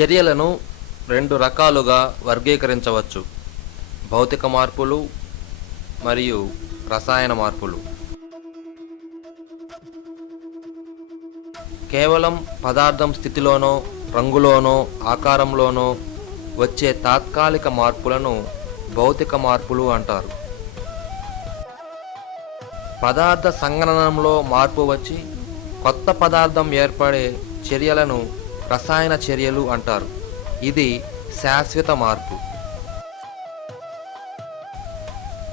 చర్యలను రెండు రకాలుగా వర్గీకరించవచ్చు. భౌతిక మార్పులు మరియు రసాయన మార్పులు. కేవలం పదార్థం స్థితిలోనో రంగులోనో ఆకారంలోనో వచ్చే తాత్కాలిక మార్పులను భౌతిక మార్పులు అంటారు. పదార్థ సంగణనంలో మార్పు వచ్చి కొత్త పదార్థం ఏర్పడే చర్యలను రసాయన చర్యలు అంటారు. ఇది శాశ్వత మార్పు.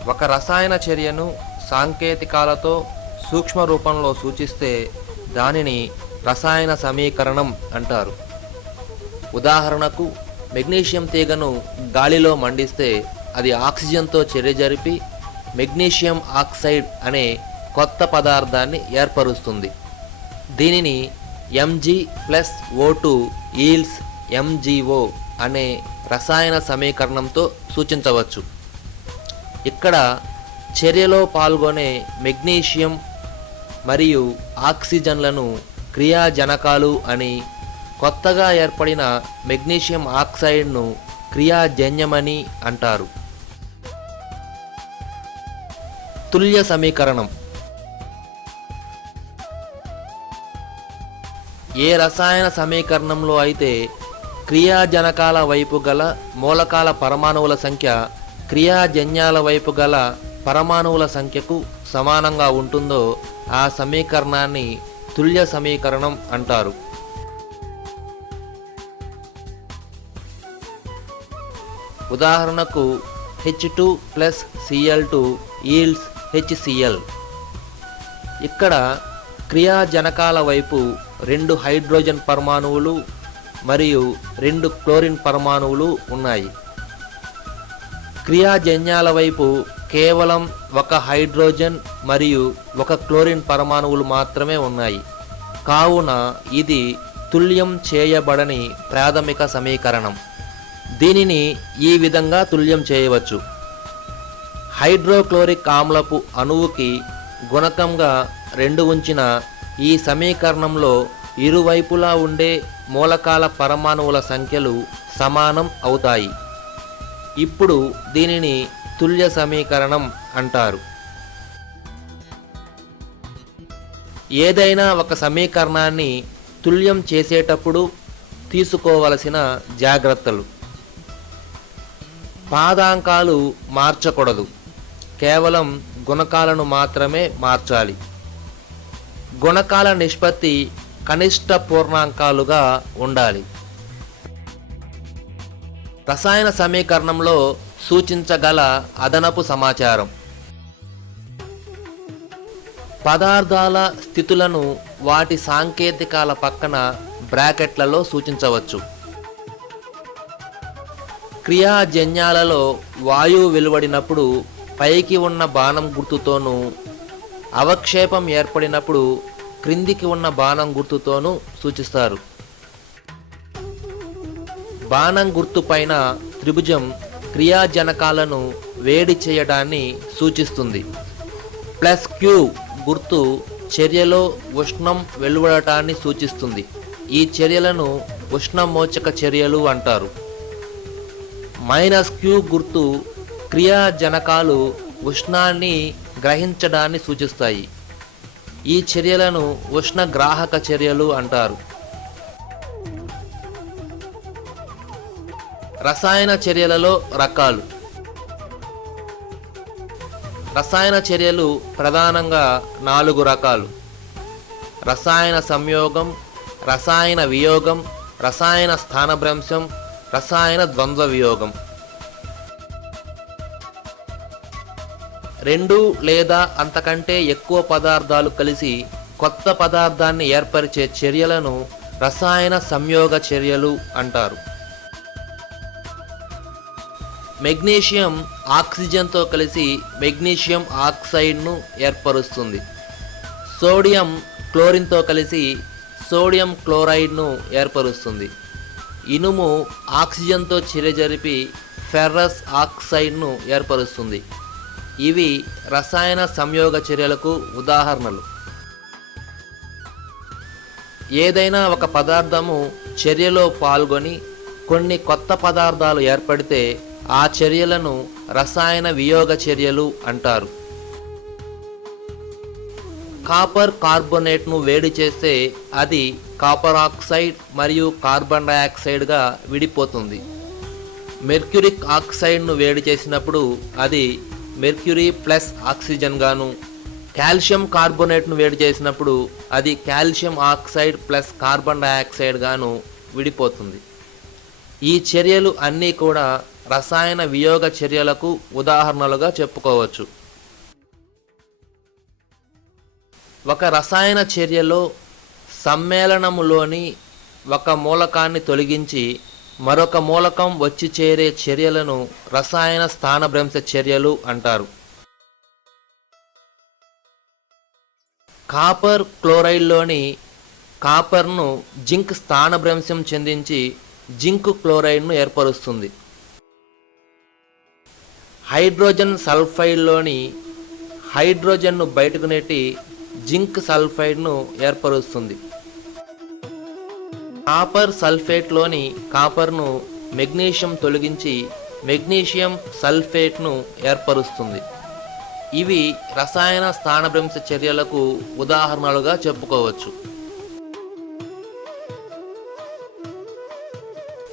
ఒక రసాయన చర్యను సాంకేతికాలతో సూక్ష్మ రూపంలో సూచిస్తే దానిని రసాయన సమీకరణం అంటారు. ఉదాహరణకు మెగ్నీషియం తీగను గాలిలో మండిస్తే అది ఆక్సిజన్తో చర్య జరిపి మెగ్నీషియం ఆక్సైడ్ అనే కొత్త పదార్థాన్ని ఏర్పరుస్తుంది. దీనిని MG plus O two equals MGO అనే రసాయన సమీకరణంతో సూచించవచ్చు. ఇక్కడ చర్యలో పాల్గొనే మెగ్నీషియం మరియు ఆక్సిజన్లను క్రియాజనకాలు అని కొత్తగా ఏర్పడిన మెగ్నీషియం ఆక్సైడ్ను క్రియాజన్యమని అంటారు. తుల్య సమీకరణం. ఏ రసాయన సమీకరణంలో అయితే క్రియాజనకాల వైపు గల మూలకాల పరమాణువుల సంఖ్య క్రియాజన్యాల వైపు గల పరమాణువుల సంఖ్యకు సమానంగా ఉంటుందో ఆ సమీకరణాన్ని తుల్య సమీకరణం అంటారు. ఉదాహరణకు H two plus CL two equals HCL ఇక్కడ క్రియాజనకాల వైపు రెండు హైడ్రోజన్ పరమాణువులు మరియు రెండు క్లోరిన్ పరమాణువులు ఉన్నాయి. క్రియాజన్యాల వైపు కేవలం ఒక హైడ్రోజన్ మరియు ఒక క్లోరిన్ పరమాణువులు మాత్రమే ఉన్నాయి. కావున ఇది తుల్యం చేయబడని ప్రాథమిక సమీకరణం. దీనిని ఈ విధంగా తుల్యం చేయవచ్చు. హైడ్రోక్లోరిక్ ఆమ్లపు అణువుకి గుణకంగా రెండు ఉంచిన ఈ సమీకరణంలో ఇరువైపులా ఉండే మూలకాల పరమాణువుల సంఖ్యలు సమానం అవుతాయి. ఇప్పుడు దీనిని తుల్య సమీకరణం అంటారు. ఏదైనా ఒక సమీకరణాన్ని తుల్యం చేసేటప్పుడు తీసుకోవలసిన జాగ్రత్తలు. పాదాంకాలు మార్చకూడదు. కేవలం గుణకాలను మాత్రమే మార్చాలి. గుణకాల నిష్పత్తి కనిష్ట పూర్ణాంకాలుగా ఉండాలి. రసాయన సమీకరణంలో సూచించగల అదనపు సమాచారం. పదార్థాల స్థితులను వాటి సాంకేతికాల పక్కన బ్రాకెట్లలో సూచించవచ్చు. క్రియాజన్యాలలో వాయువు వెలువడినప్పుడు పైకి ఉన్న బాణం గుర్తుతోనూ అవక్షేపం ఏర్పడినప్పుడు క్రిందికి ఉన్న బాణం గుర్తుతోనూ సూచిస్తారు. బాణం గుర్తు పైన త్రిభుజం క్రియాజనకాలను వేడి చేయడాన్ని సూచిస్తుంది. ప్లస్ క్యూ గుర్తు చర్యలో ఉష్ణం వెలువడటాన్ని సూచిస్తుంది. ఈ చర్యలను ఉష్ణమోచక చర్యలు అంటారు. మైనస్ క్యూ గుర్తు క్రియాజనకాలు ఉష్ణాన్ని గ్రహించడాన్ని సూచిస్తాయి. ఈ చర్యలను ఉష్ణగ్రాహక చర్యలు అంటారు. రసాయన చర్యలలో రకాలు. రసాయన చర్యలు ప్రధానంగా నాలుగు రకాలు. రసాయన సంయోగం రసాయన వియోగం రసాయన స్థానభ్రంశం రసాయన ద్వంద్వ వియోగం. రెండు లేదా అంతకంటే ఎక్కువ పదార్థాలు కలిసి కొత్త పదార్థాన్ని ఏర్పరిచే చర్యలను రసాయన సంయోగ చర్యలు అంటారు. మెగ్నీషియం ఆక్సిజన్తో కలిసి మెగ్నీషియం ఆక్సైడ్ను ఏర్పరుస్తుంది. సోడియం క్లోరిన్తో కలిసి సోడియం క్లోరైడ్ను ఏర్పరుస్తుంది. ఇనుము ఆక్సిజన్తో చర్య జరిపి ఫెర్రస్ ఆక్సైడ్ను ఏర్పరుస్తుంది. ఇవి రసాయన సంయోగ చర్యలకు ఉదాహరణలు. ఏదైనా ఒక పదార్థము చర్యలో పాల్గొని కొన్ని కొత్త పదార్థాలు ఏర్పడితే ఆ చర్యలను రసాయన వియోగ చర్యలు అంటారు. కాపర్ కార్బోనేట్ను వేడి చేస్తే అది కాపర్ ఆక్సైడ్ మరియు కార్బన్ డయాక్సైడ్గా విడిపోతుంది. మెర్క్యూరిక్ ఆక్సైడ్ను వేడి చేసినప్పుడు అది మెర్క్యూరీ ప్లస్ ఆక్సిజన్ గాను. కాల్షియం కార్బోనేట్ను వేడి చేసినప్పుడు అది calcium oxide plus carbon dioxide గాను విడిపోతుంది. ఈ చర్యలు అన్నీ కూడా రసాయన వియోగ చర్యలకు ఉదాహరణలుగా చెప్పుకోవచ్చు. ఒక రసాయన చర్యలో సమ్మేళనములోని ఒక మూలకాన్ని తొలగించి మరొక మూలకం వచ్చి చేరే చర్యలను రసాయన స్థానభ్రంశ చర్యలు అంటారు. కాపర్ క్లోరైడ్లోని కాపర్ను జింక్ స్థానభ్రంశం చెందించి జింక్ క్లోరైడ్ను ఏర్పరుస్తుంది. హైడ్రోజన్ సల్ఫైడ్లోని హైడ్రోజన్ను బయటకు నెట్టి జింక్ సల్ఫైడ్ను ఏర్పరుస్తుంది. కాపర్ సల్ఫేట్లోని కాపర్ను మెగ్నీషియం తొలగించి మెగ్నీషియం సల్ఫేట్ను ఏర్పరుస్తుంది. ఇవి రసాయన స్థానభ్రంశ చర్యలకు ఉదాహరణలుగా చెప్పుకోవచ్చు.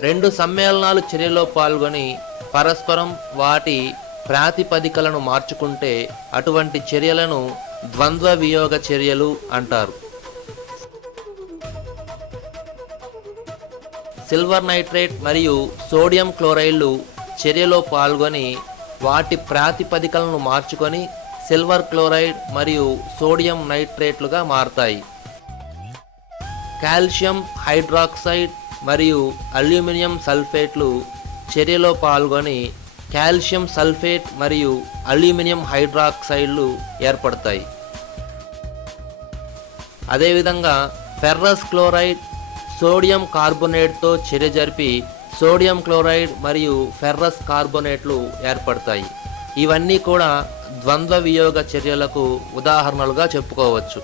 రెండు సమ్మేళనాలు చర్యలో పాల్గొని పరస్పరం వాటి ప్రాతిపదికలను మార్చుకుంటే అటువంటి చర్యలను ద్వంద్వ వియోగ చర్యలు అంటారు. సిల్వర్ నైట్రేట్ మరియు సోడియం క్లోరైడ్లు చర్యలో పాల్గొని వాటి ప్రాతిపదికలను మార్చుకొని సిల్వర్ క్లోరైడ్ మరియు సోడియం నైట్రేట్లుగా మారతాయి. కాల్షియం హైడ్రాక్సైడ్ మరియు అల్యూమినియం సల్ఫేట్లు చర్యలో పాల్గొని కాల్షియం సల్ఫేట్ మరియు అల్యూమినియం హైడ్రాక్సైడ్లు ఏర్పడతాయి. అదేవిధంగా ఫెర్రస్ క్లోరైడ్ సోడియం కార్బోనేట్తో చర్య జరిపి సోడియం క్లోరైడ్ మరియు ఫెర్రస్ కార్బోనేట్లు ఏర్పడతాయి. ఇవన్నీ కూడా ద్వంద్వ వియోగ చర్యలకు ఉదాహరణలుగా చెప్పుకోవచ్చు.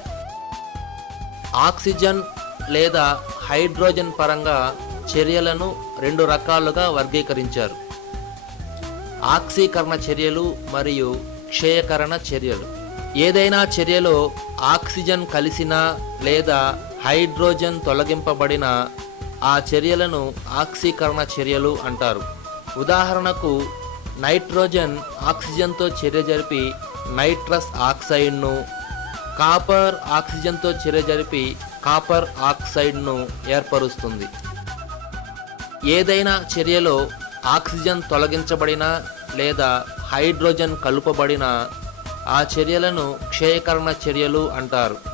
ఆక్సిజన్ లేదా హైడ్రోజన్ పరంగా చర్యలను రెండు రకాలుగా వర్గీకరించారు. ఆక్సీకరణ చర్యలు మరియు క్షయకరణ చర్యలు. ఏదైనా చర్యలో ఆక్సిజన్ కలిసినా లేదా హైడ్రోజన్ తొలగింపబడిన ఆ చర్యలను ఆక్సీకరణ చర్యలు అంటారు. ఉదాహరణకు నైట్రోజన్ ఆక్సిజన్తో చర్య జరిపి నైట్రస్ ఆక్సైడ్ను కాపర్ ఆక్సిజన్తో చర్య జరిపి కాపర్ ఆక్సైడ్ను ఏర్పరుస్తుంది. ఏదైనా చర్యలో ఆక్సిజన్ తొలగించబడిన లేదా హైడ్రోజన్ కలుపబడిన ఆ చర్యలను క్షయకరణ చర్యలు అంటారు.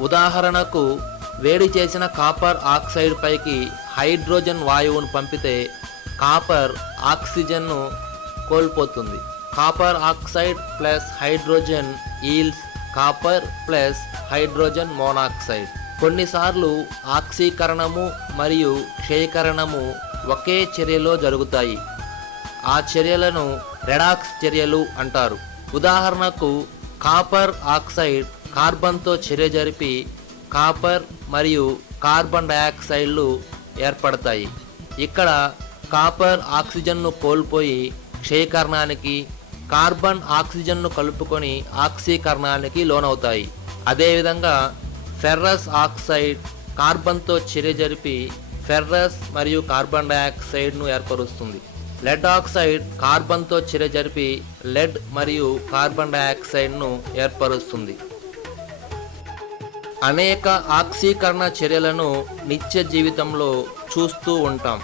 ఉదాహరణకు వేడి చేసిన కాపర్ ఆక్సైడ్ పైకి హైడ్రోజన్ వాయువును పంపితే కాపర్ ఆక్సిజన్ను కోల్పోతుంది. Copper oxide plus hydrogen equals copper plus hydrogen monoxide. కొన్నిసార్లు ఆక్సీకరణము మరియు క్షయకరణము ఒకే చర్యలో జరుగుతాయి. ఆ చర్యలను రెడాక్స్ చర్యలు అంటారు. ఉదాహరణకు కాపర్ ఆక్సైడ్ కార్బన్తో చర్య జరిపి కాపర్ మరియు కార్బన్ డయాక్సైడ్లు ఏర్పడతాయి. ఇక్కడ కాపర్ ఆక్సిజన్ను కోల్పోయి క్షయకరణానికి కార్బన్ ఆక్సిజన్ను కలుపుకొని ఆక్సీకరణానికి లోనవుతాయి. అదేవిధంగా ఫెర్రస్ ఆక్సైడ్ కార్బన్తో చర్య జరిపి ఫెర్రస్ మరియు కార్బన్ డయాక్సైడ్ను ఏర్పరుస్తుంది. లెడ్ ఆక్సైడ్ కార్బన్తో చర్య జరిపి లెడ్ మరియు కార్బన్ డయాక్సైడ్ను ఏర్పరుస్తుంది. అనేక ఆక్సీకరణ చర్యలను నిత్య జీవితంలో చూస్తూ ఉంటాం.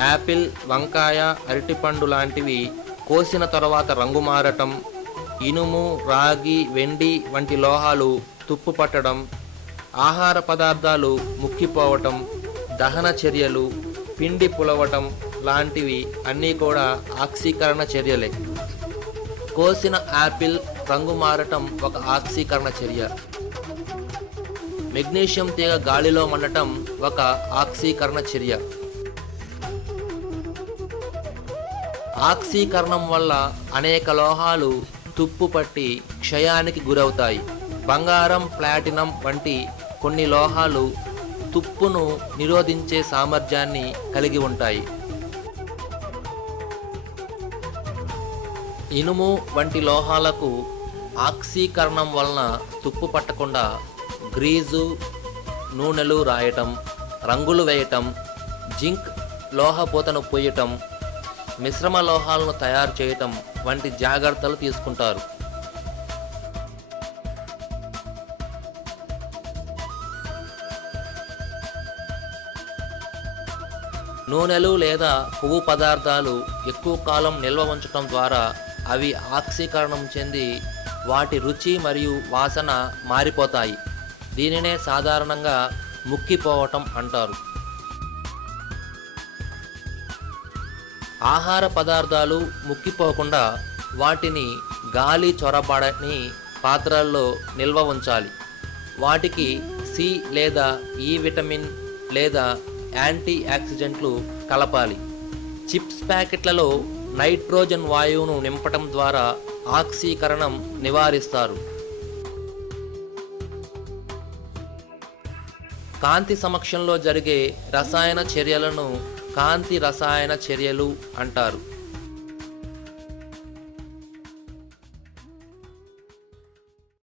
యాపిల్ వంకాయ అరటిపండు లాంటివి కోసిన తర్వాత రంగు మారటం ఇనుము రాగి వెండి వంటి లోహాలు తుప్పు పట్టడం ఆహార పదార్థాలు ముక్కిపోవటం దహన చర్యలు పిండి పులవటం లాంటివి అన్నీ కూడా ఆక్సీకరణ చర్యలే. కోసిన యాపిల్ రంగు మారటం ఒక ఆక్సీకరణ చర్య. మెగ్నీషియం తీగ గాలిలో మండటం ఒక ఆక్సీకరణ చర్య. ఆక్సీకరణం వల్ల అనేక లోహాలు తుప్పు పట్టి క్షయానికి గురవుతాయి. బంగారం ప్లాటినం వంటి కొన్ని లోహాలు తుప్పును నిరోధించే సామర్థ్యాన్ని కలిగి ఉంటాయి. ఇనుము వంటి లోహాలకు ఆక్సీకరణం వలన తుప్పు పట్టకుండా గ్రీజు నూనెలు రాయటం రంగులు వేయటం జింక్ లోహపూతను పూయటం మిశ్రమ లోహాలను తయారు చేయటం వంటి జాగ్రత్తలు తీసుకుంటారు. నూనెలు లేదా పువ్వు పదార్థాలు ఎక్కువ కాలం నిల్వ ఉంచటం ద్వారా అవి ఆక్సీకరణం చెంది వాటి రుచి మరియు వాసన మారిపోతాయి. దీనినే సాధారణంగా ముక్కిపోవటం అంటారు. ఆహార పదార్థాలు ముక్కిపోకుండా వాటిని గాలి చొరబడని పాత్రల్లో నిల్వ ఉంచాలి. వాటికి సి లేదా ఈ విటమిన్ లేదా యాంటీ ఆక్సిడెంట్లు కలపాలి. చిప్స్ ప్యాకెట్లలో నైట్రోజన్ వాయువును నింపటం ద్వారా ఆక్సీకరణం నివారిస్తారు. కాంతి సమక్షంలో జరిగే రసాయన చర్యలను కాంతి రసాయన చర్యలు అంటారు.